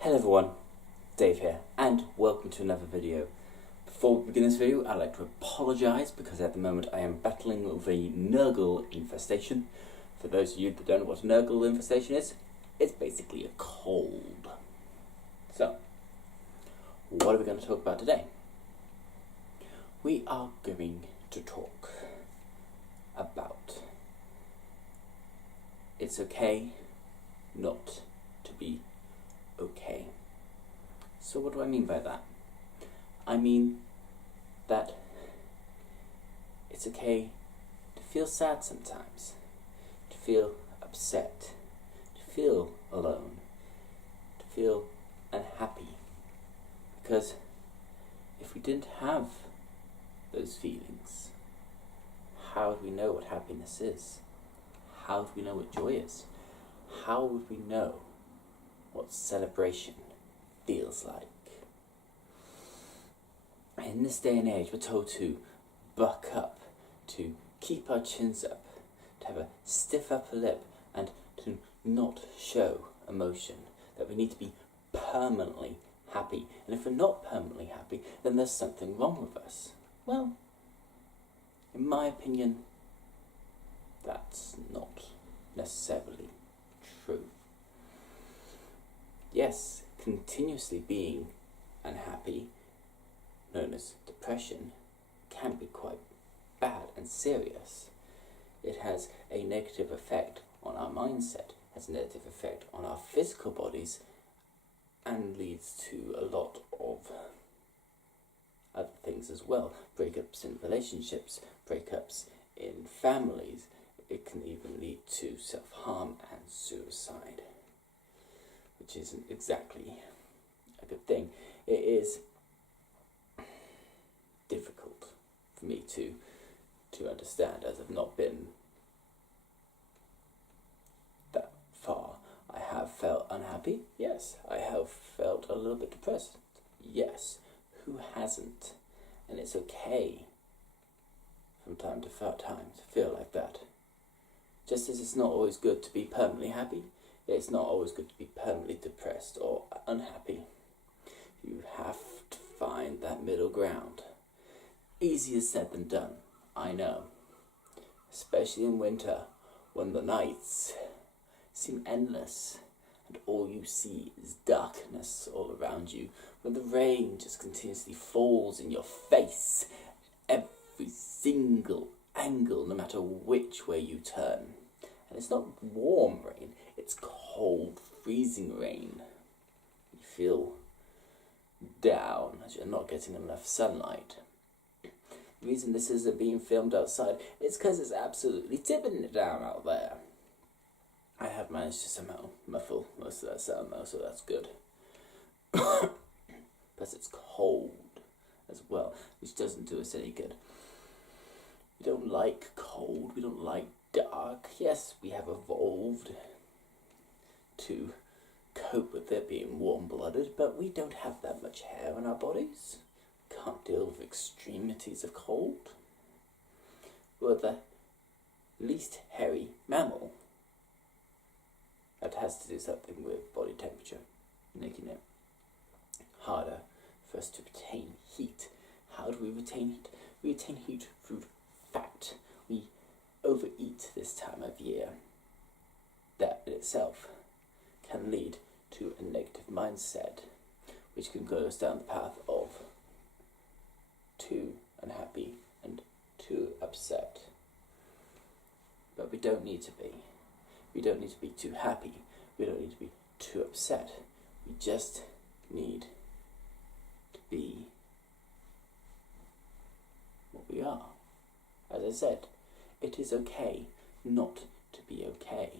Hello everyone, Dave here, and welcome to another video. Before we begin this video, I'd like to apologise because at the moment I am battling with a Nurgle infestation. For those of you that don't know what a Nurgle infestation is, it's basically a cold. So, what are we going to talk about today? We are going to talk about it's okay not to be okay. So what do I mean by that? I mean that it's okay to feel sad sometimes, to feel upset, to feel alone, to feel unhappy. Because if we didn't have those feelings, how would we know what happiness is? How would we know what joy is? How would we know what celebration feels like? In this day and age, we're told to buck up, to keep our chins up, to have a stiff upper lip, and to not show emotion, that we need to be permanently happy. And if we're not permanently happy, then there's something wrong with us. Well, in my opinion, that's not necessarily true. Yes, continuously being unhappy, known as depression, can be quite bad and serious. It has a negative effect on our mindset, has a negative effect on our physical bodies, and leads to a lot of other things as well. Breakups in relationships, breakups in families. It can even lead to self-harm and suicide, which isn't exactly a good thing. It is difficult for me to understand, as I've not been that far. I have felt unhappy, yes. I have felt a little bit depressed, yes. Who hasn't? And it's okay from time to time to feel like that. Just as it's not always good to be permanently happy, it's not always good to be permanently depressed or unhappy. You have to find that middle ground. Easier said than done, I know. Especially in winter, when the nights seem endless and all you see is darkness all around you, when the rain just continuously falls in your face, every single angle, no matter which way you turn. And it's not warm rain, it's cold, freezing rain. You feel down as you're not getting enough sunlight. The reason this isn't being filmed outside is because it's absolutely tipping it down out there. I have managed to somehow muffle most of that sound though, so that's good. Plus it's cold as well, which doesn't do us any good. We don't like cold, we don't like dark. Yes, we have evolved to cope with it being warm-blooded, but we don't have that much hair on our bodies. Can't deal with extremities of cold. We're the least hairy mammal. That has to do something with body temperature, making it harder for us to retain heat. How do we retain heat? We retain heat through fat. We overeat this time of year. That in itself can lead to a negative mindset, which can go us down the path of too unhappy and too upset. But we don't need to be. We don't need to be too happy. We don't need to be too upset. We just need to be what we are. As I said, it is okay not to be okay.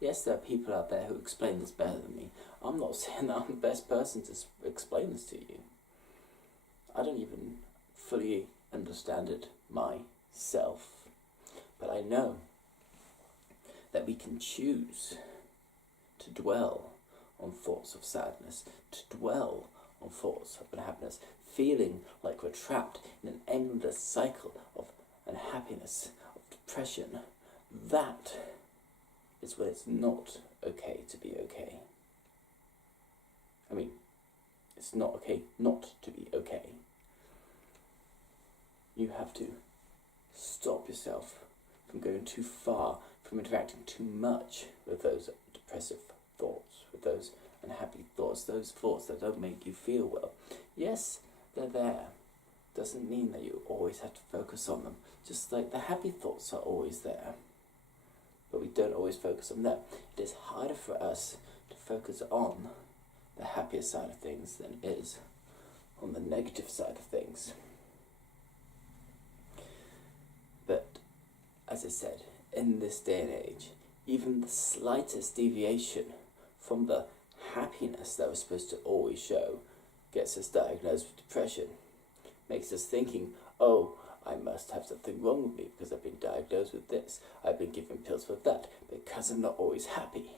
Yes, there are people out there who explain this better than me. I'm not saying that I'm the best person to explain this to you. I don't even fully understand it myself. But I know that we can choose to dwell on thoughts of sadness, to dwell on thoughts of unhappiness, feeling like we're trapped in an endless cycle of unhappiness, of depression. That is when it's not okay to be okay. I mean, it's not okay not to be okay. You have to stop yourself from going too far, from interacting too much with those depressive thoughts, with those unhappy thoughts, those thoughts that don't make you feel well. Yes, they're there. Doesn't mean that you always have to focus on them. Just like the happy thoughts are always there, but we don't always focus on them. It is harder for us to focus on the happier side of things than it is on the negative side of things. But, as I said, in this day and age, even the slightest deviation from the happiness that we're supposed to always show gets us diagnosed with depression. Makes us thinking, oh, I must have something wrong with me because I've been diagnosed with this. I've been given pills for that because I'm not always happy.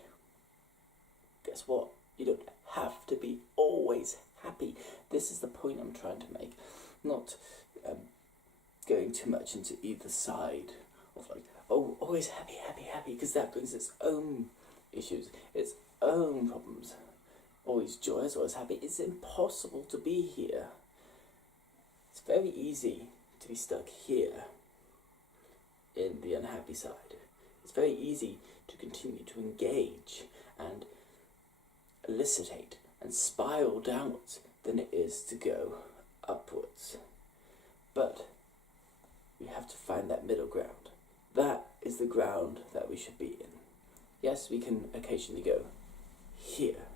Guess what? You don't have to be always happy. This is the point I'm trying to make. Not going too much into either side of like, oh, always happy, happy, happy, because that brings its own issues, its own problems. Always joyous, always happy. It's impossible to be here. It's very easy to be stuck here in the unhappy side. It's very easy to continue to engage and elicitate and spiral downwards than it is to go upwards. But we have to find that middle ground. That is the ground that we should be in. Yes, we can occasionally go here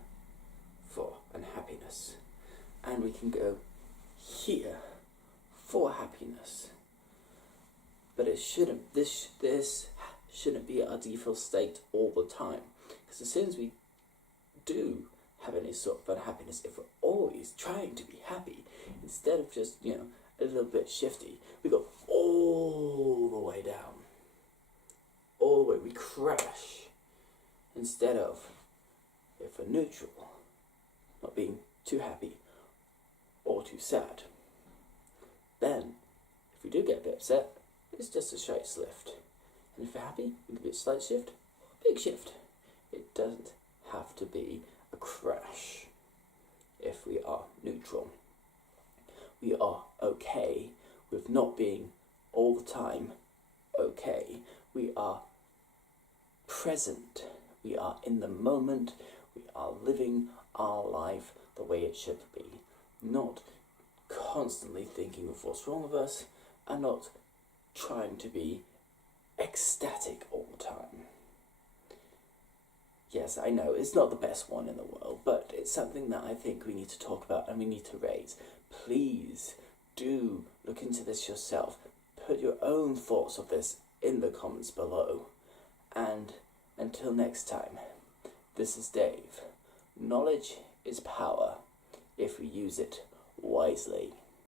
for unhappiness, and we can go here for happiness. But it shouldn't. This shouldn't be our default state all the time. Because as soon as we do have any sort of unhappiness, if we're always trying to be happy, instead of just, a little bit shifty, we go all the way down. All the way, we crash. Instead of, if we're neutral, not being too happy or too sad, then, if we do get a bit upset, it's just a slight shift. And if we're happy, we can do a slight shift, or a big shift. It doesn't have to be a crash if we are neutral. We are okay with not being all the time okay. We are present. We are in the moment. We are living our life the way it should be. Not constantly thinking of what's wrong with us, and not trying to be ecstatic all the time. Yes, I know, it's not the best one in the world, but it's something that I think we need to talk about and we need to raise. Please do look into this yourself. Put your own thoughts of this in the comments below. And until next time, this is Dave. Knowledge is power if we use it wisely.